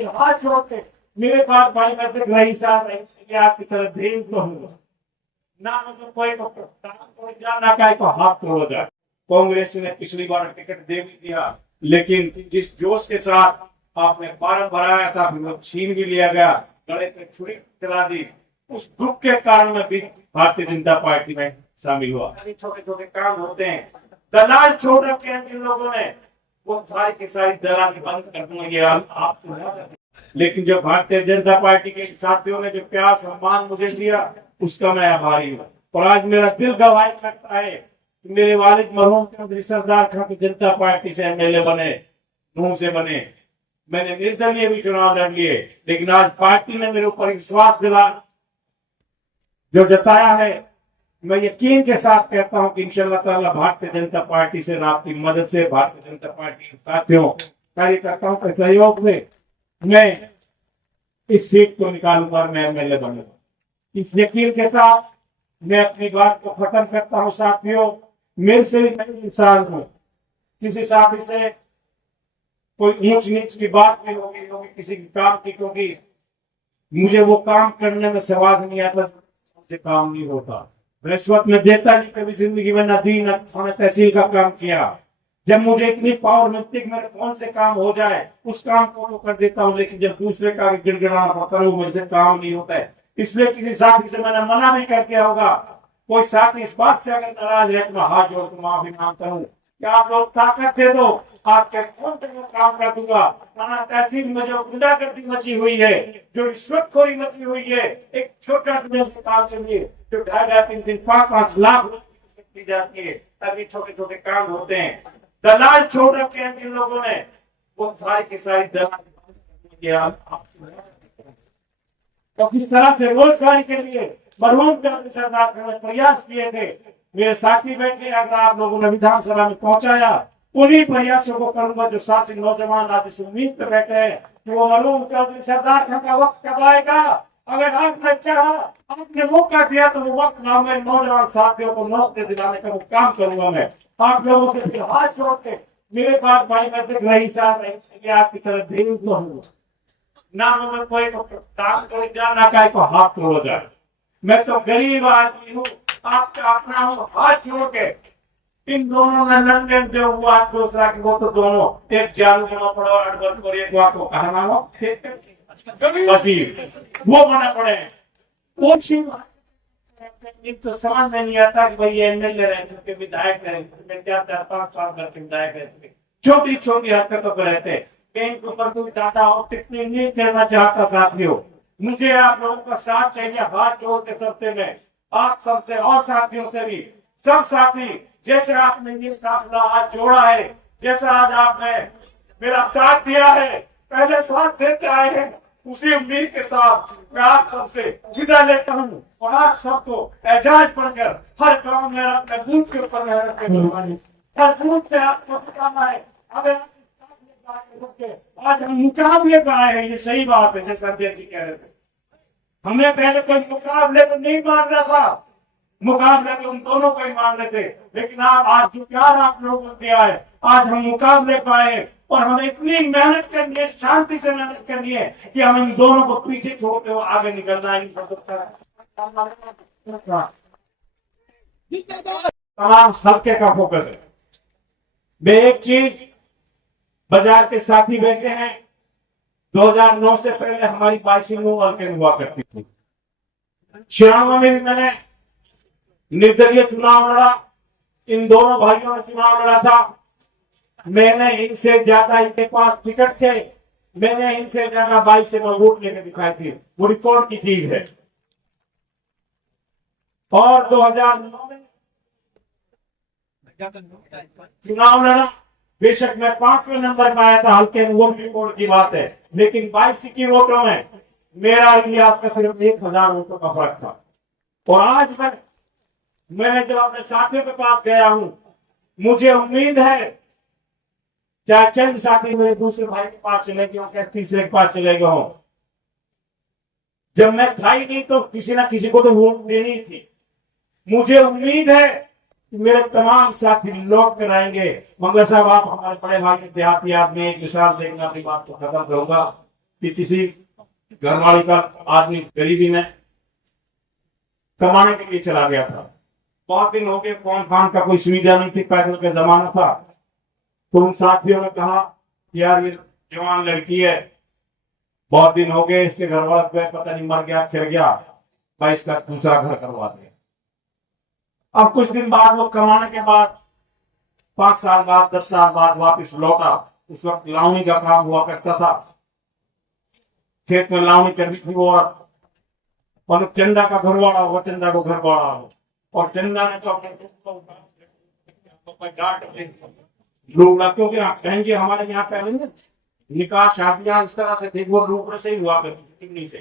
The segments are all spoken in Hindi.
से हाथ जोड़ते मेरे पास भाई मैं तो रही साहब आज की तरह देन तो हूँ ना मतलब कोई जाना का को हाथ तोड़ जाए। कांग्रेस ने पिछली बार टिकट दे भी दिया, लेकिन जिस जोश के साथ आपने फार्म भराया था वो छीन भी लिया गया, गले पे छुरी चला दी। उस दुख के कारण में भी भारतीय जनता पार्टी में शामिल हुआ। छोटे छोटे काम होते हैं, दलाल छोड़ रखे हैं जिन लोगों ने, वो सारी की सारी दलाली बंद कर दूंगी आप। लेकिन जो भारतीय जनता पार्टी के साथियों ने जो प्यार सम्मान मुझे दिया उसका मैं आभारी हूँ। और आज मेरा दिल गवाही करता है कि मेरे वालिद मरहूम चौधरी सरदार खान की जनता पार्टी से एमएलए बने, नूह से बने। मैंने निर्दलीय भी चुनाव लड़ लिए, लेकिन आज पार्टी ने मेरे ऊपर विश्वास दिला जो जताया है, मैं यकीन के साथ कहता हूं कि इंशाअल्लाह ताला भारतीय जनता पार्टी से आपकी मदद से, भारतीय जनता पार्टी के साथियों कार्यकर्ताओं के सहयोग में मैं इस सीट को निकालूंगा, मैं एमएलए बनूंगा। इस यकीन के साथ मैं अपनी बात को खत्म करता हूं। साथियों, मेरे से भी मैं इंसान हूं, किसी साथी से कोई ऊंच नीच की बात भी होगी किसी काम की, क्योंकि मुझे वो काम करने में स्वाद नहीं आता, मुझसे काम नहीं होता। रिश्वत में देता नहीं कभी जिंदगी में, न दी न थाना तहसील का काम किया। जब मुझे इतनी पावर मिलती है कि मेरे फोन से काम हो जाए उस काम को कर देता हूँ, लेकिन जब दूसरे का गिड़गिड़ाना पड़ता है वो मेरे से काम नहीं होता है। इसलिए किसी साथी से मैंने मना भी करके होगा। कोई साथी इस बात से अगर नाराज है तो मैं हाथ जोड़ के माफी मांगता हूँ कि आप लोग ताकत दे दो, आपके फोन से मैं काम कर दूंगा। थाना तहसील में जो गुंडागर्दी मची हुई है, जो रिश्वतखोरी मची हुई है, एक छोटा अस्पताल के लिए जो 2.5-3-5 लाख रुपए जाती है, तभी छोटे छोटे काम होते हैं। दलाल छोड़ रखे हैं जिन लोगों ने, वो सारी की सारी दलाल तो किस तरह से रोजगार के लिए मरहूम चौधरी सरदार ने प्रयास किए थे। मेरे साथी बैठे, अगर आप लोगों ने विधानसभा में पहुंचाया, उन्हीं प्रयासों को करूंगा जो साथी नौजवान आज इस उम्मीद पर बैठे हैं कि वो मरहूम चौधरी सरदार का वक्त कब आएगा। अगर आपने चाहा, आपने मौका दिया तो वो वक्त ना, मेरे नौजवान साथियों को नौकरी दिलाने का वो काम करूंगा। मैं आप लोगों से हाथ जोड़ के मेरे पास भाई मैं दिख रही साहब आज की तरह दिन तो हूँ ना, मैं कोई काम कोई जाना का को हाथ तोड़ जाए। मैं तो गरीब आदमी हूँ, आपका अपना हूँ। हाथ जोड़ के इन दोनों ने लेन दे हुआ दूसरा की, वो तो दोनों एक जाल बना पड़ा और अड़बड़ और एक बात को कहना हो वो बना पड़े। तो समझ में नहीं आता कि भाई एमएलए रहे, विधायक रहे, 4-5 साल करके विधायक रहे, छोटी छोटी हरकतों पर रहते, बैंक ऊपर कोई ज्यादा और टिप्पणी नहीं करना चाहता। साथियों, मुझे आप लोगों का साथ चाहिए, हाथ जोड़ के सबसे मैं आप सबसे और साथियों से भी, सब साथी जैसे आपने ये काफिला आज जोड़ा है, जैसा आज आपने मेरा साथ दिया है, पहले साथ देते आए हैं, उसी उम्मीद के साथ मैं आप सबसे विदा लेता हूँ और आप सबको एजाज बनकर हर काम में अपने बूथ के ऊपर हर बूथ पे आपको काम है। अगर आज हम मुकाबले पर आए हैं, ये सही बात है जैसा अध्यक्ष जी कह रहे थे। हमने पहले कोई मुकाबले को नहीं मान रहा था, मुकाबले को हम दोनों को ही मान रहे थे, लेकिन आज जो प्यार आप लोगों को दिया है, आज हम मुकाबले पाए और हमें इतनी मेहनत करनी है, शांति से मेहनत करनी है कि हम इन दोनों को पीछे छोड़ते हुए आगे निकलना है। तमाम हल्के का फोकस है। मैं एक चीज, बाजार के साथी बैठे हैं, 2009 से पहले हमारी 22 हल्के हुआ करती थी। 96 में भी मैंने निर्दलीय चुनाव लड़ा, इन दोनों भाइयों ने चुनाव लड़ा था। मैंने इनसे ज्यादा, इनके पास टिकट थे, मैंने इनसे ज्यादा 22 में वोट लेकर दिखाई थी, वो रिकॉर्ड की चीज है। और 2009 में चुनाव लड़ा, बेशक मैं 5वें नंबर पर आया था हल्के में, वो भी रिकॉर्ड की बात है, लेकिन 22 वोटों में मेरा इलियास का सिर्फ 1000 वोटों का फर्क था। और आज मैं जब अपने साथियों के पास गया हूं, मुझे उम्मीद है चाहे चंद साथी मेरे दूसरे भाई के पास चले गए हों, तीसरे के पास चले गए हों, जब मैं था ही नहीं तो किसी ना किसी को तो वोट देनी थी। मुझे उम्मीद है कि मेरे तमाम साथी लौट कर आएंगे। मंगल साहब, आप हमारे बड़े भाई देहाती आदमी, एक मिसाल देखना, अपनी बात को खत्म करूंगा। कि किसी घरवाली का आदमी गरीबी में कमाने के लिए चला गया था। बहुत दिन हो गए, फोन फान का कोई सुविधा नहीं थी, पैदल का जमाना था। तो उन साथियों ने कहा यार ये जवान लड़की है, बहुत दिन हो गए, इसके घर वाला पता नहीं मर गया फिर गया, भाई इसका दूसरा घर करवा दे। अब कुछ दिन बाद वो कमाने के बाद 5 साल बाद 10 साल बाद वापस लौटा। उस वक्त लावनी का काम हुआ करता था, खेत में लावनी करनी थी वो, और चंदा का घर वाला हो, चंदा को घर वाला हो, और चंदा ने तो अपने लोग क्योंकि बहन जी हमारे यहाँ पहले ना निकाह शादियां इस तरह से थी, वो रूप से ही हुआ करती से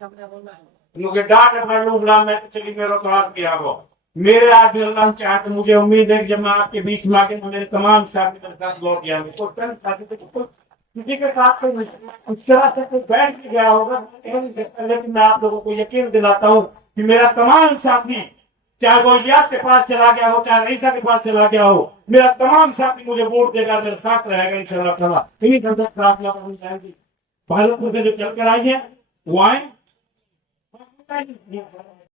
डांट अपना लूंगा, मैं तो चली मेरा काम किया वो मेरे आज अल्लाह चाहे तो मुझे उम्मीद है कि जब मैं आपके बीच में आके मेरे तमाम साथी मेरे साथ लौट गया, किसी के साथ कोई इस तरह से कोई बैठ गया होगा, लेकिन मैं आप लोगों को यकीन दिलाता हूँ कि मेरा तमाम साथी, चाहे वो इलियास के पास चला गया हो, चाहे रईसा के पास चला गया हो, मेरा तमाम साथी मुझे वोट देगा, मेरे साथ रहेगा इंशाल्लाह। इन्हीं जाएगी। भाई से जो चल कर आई है वो आए